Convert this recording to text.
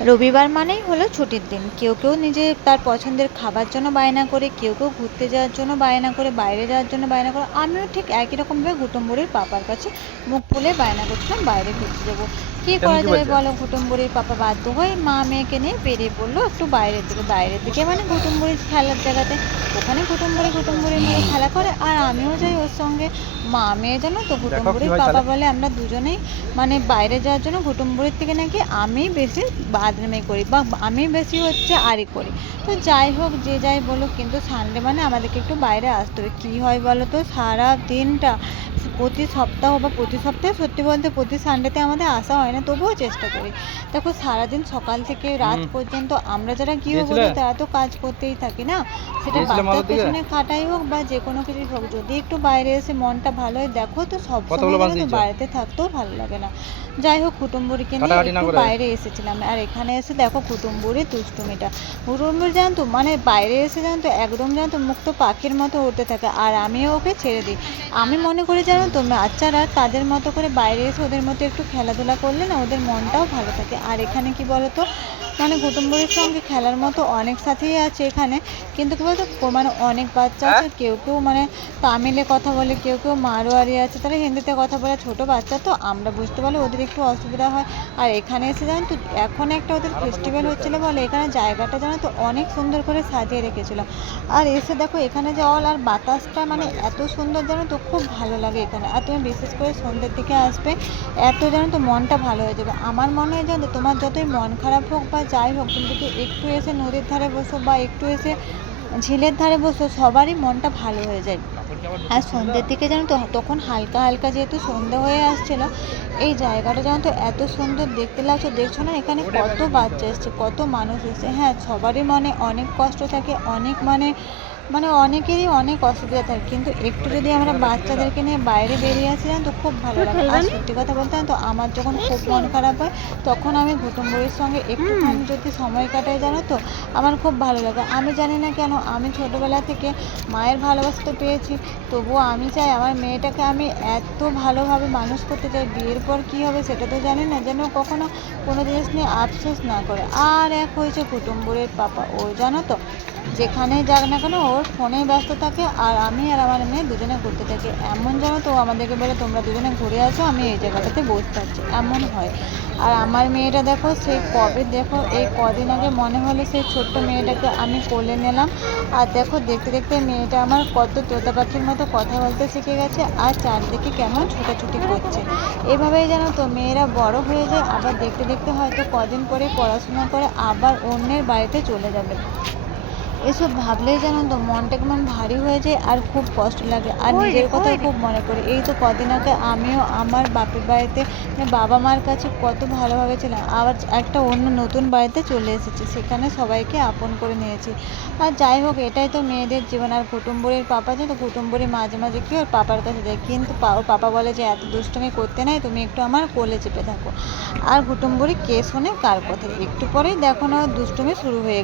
রবিবার মানেই হলো ছুটির দিন। কেউ কেউ নিজে তার পছন্দের খাবার জন্য বায়না করে, কেউ কেউ ঘুরতে যাওয়ার জন্য বায়না করে, বাইরে যাওয়ার জন্য বায়না করে, আমিও ঠিক একই রকমভাবে কুটুম্বুরির পাপার কাছে মুখ ফুলে বায়না করছিলাম, বাইরে ঘুরতে যাব। কী করা যাবে? বলো? কুটুম্বুরির পাপা বাধ্য হয়ে মা মেয়েকে নিয়ে বেরিয়ে পড়ল একটু বাইরের দিকে বাইরের দিকে মানে কুটুম্বুরির খেলার জায়গাতে। ওখানে কুটুম্বুরি কুটুম্বুরি মিলে খেলা করে আর আমিও যাই ওর সঙ্গে। মা মেয়ে জানো তো কুটুম্বুরির হয় পাপা বলে আমরা দুজনেই মানে বাইরে যাওয়ার জন্য কুটুম্বুরির থেকে নাকি আমি বেশি বাদরামি করি বা আমি বেশি হচ্ছে আরই করি। তো যাই হোক যে যাই বলুক কিন্তু সানডে মানে আমাদেরকে একটু বাইরে আসতে হবে। কী হয় বলো তো? সারা দিনটা প্রতি সপ্তাহ বা প্রতি সপ্তাহে সত্যি বলতে প্রতি সানডেতে আমাদের আসা হয় না তবুও চেষ্টা করি। দেখো সারাদিন সকাল থেকে রাত পর্যন্ত আমরা যারা গৃহবধূ? তারা তো কাজ করতেই থাকি না। সেটা বাচ্চার পেছনে কাটাই হোক বা যে কোনো কিছু হোক যদি একটু বাইরে এসে মনটা ভালো হয় দেখো তো সব সময়? বাড়িতে থাকতেও ভালো লাগে না। যাই হোক কুটুম্বুরিকে নিয়ে একটু বাইরে এসেছিলাম। আর এখানে এসে দেখো কুটুম্বুরির দুষ্টুমিটা। কুটুম্বুরি জানতো? মানে বাইরে এসে জানতো একদম জানতো মুখ তো পাখির মতো উড়তে থাকে। আর আমিও ওকে ছেড়ে দিই। আমি মনে করি জানো তো, বাচ্চারা তাদের মতো করে বাইরে এসে ওদের মতো একটু খেলাধুলা করলে না ওদের মনটাও ভালো থাকে। আর এখানে কি বলতো? মানে কুটুম্বুরির সঙ্গে খেলার মতো অনেক সাথেই আছে এখানে। কিন্তু কি বলতো কো- মানে অনেক বাচ্চা আছে কেউ কেউ মানে তামিলে কথা বলে কেউ কেউ মারোয়ারি আছে তারা হিন্দিতে কথা বলে ছোট বাচ্চা তো আমরা বুঝতে পারলে ওদের একটু অসুবিধা হয়। আর এখানে এসে জানো তো এখন একটা ওদের ফেস্টিভ্যাল হচ্ছিল বলে এখানে জায়গাটা জানো তো অনেক সুন্দর করে সাজিয়ে রেখেছিল। আর এসে দেখো এখানে জল আর বাতাসটা মানে এত সুন্দর জানো তো খুব ভালো লাগে এখানে। আর তুমি বিশেষ করে সন্ধ্যের দিকে আসবে এত জানো তো মনটা ভালো হয়ে যাবে। আমার মনে হয় জানো তোমার যতই মন খারাপ হোক বা যাই হোক কিন্তু একটু এসে নদীর ধারে বসো বা একটু এসে ঝিলের ধারে বসো, সবারই মনটা ভালো হয়ে যায়। আর সন্ধ্যের দিকে জানো তো, তখন হালকা হালকা যেহেতু সন্ধ্যা হয়ে আসছিল, এই জায়গাটা জানো তো এত সুন্দর দেখতে লাগছে। দেখছ না, এখানে কত বাচ্চা এসছে, কত মানুষ এসছে। হ্যাঁ সবারই মনে অনেক কষ্ট থাকে, অনেক মানে মানে অনেকেরই অনেক অসুবিধা থাকে। কিন্তু একটু যদি আমরা বাচ্চাদেরকে নিয়ে বাইরে বেরিয়ে আসি তো খুব ভালো লাগে। আর সত্যি কথা বলতে তো আমার যখন খুব মন খারাপ হয় তখন আমি কুটুম্বরির সঙ্গে একটুখানি যদি সময় কাটাই জানো তো আমার খুব ভালো লাগে। আমি জানি না কেন আমি ছোটোবেলা থেকে মায়ের ভালোবাসা তো পেয়েছি। তবুও আমি চাই আমার মেয়েটাকে আমি এত ভালোভাবে মানুষ করতে চাই বিয়ের পর কী হবে সেটা তো জানি না যেন কখনো কোনো জিনিস নিয়ে আফসোস না করে। আর এক হয়েছে কুটুম্বরের পাপা। ও জানো তো যেখানেই যাক না কেন, ওর ফোনেই ব্যস্ত থাকে আর আমি আর আমার মেয়ে দুজনে ঘুরতে থাকি। এমন জানো তো আমাদেরকে বলে, তোমরা দুজনে ঘুরে আসো, আমি এই জায়গাটাতে বসে থাকছি। এমন হয়। আর আমার মেয়েটা দেখো সেই কবে দেখো, এই কদিন আগে মনে হলো সেই ছোট্ট মেয়েটাকে আমি কোলে নিলাম। আর দেখো, দেখতে দেখতে মেয়েটা আমার কত তোতা পাখির মতো কথা বলতে শিখে গেছে আর চারদিকে কেমন ছোটাছুটি করছে। এভাবেই জানো তো মেয়েরা বড় হয়ে যায়, আবার দেখতে দেখতে হয়তো কদিন পরে পড়াশোনা করে আবার অন্যের বাড়িতে চলে যাবে। এসব ভাবলেই জানো তো মনটা কেমন ভারী হয়ে যায় আর খুব কষ্ট লাগে। আর নিজের কথাই খুব মনে পড়ে এই তো কদিন আগে আমিও আমার বাপের বাড়িতে মানে বাবা মার কাছে কত ভালোভাবে ছিলাম। আবার একটা অন্য নতুন বাড়িতে চলে এসেছি। সেখানে সবাইকে আপন করে নিয়েছি। আর যাই হোক এটাই তো মেয়েদের জীবন। আর কুটুম্বরের পাপা যে তো কুটুম্বরি মাঝে মাঝে কি ওর পাপার কাছে যায়। কিন্তু পাপা বলে যে এত দুষ্টুমি করতে নাই তুমি একটু আমার কোলে চেপে থাকো। আর কুটুম্বরি কে শোনে কার কথা? একটু পরেই দেখো না দুষ্টুমি শুরু হয়ে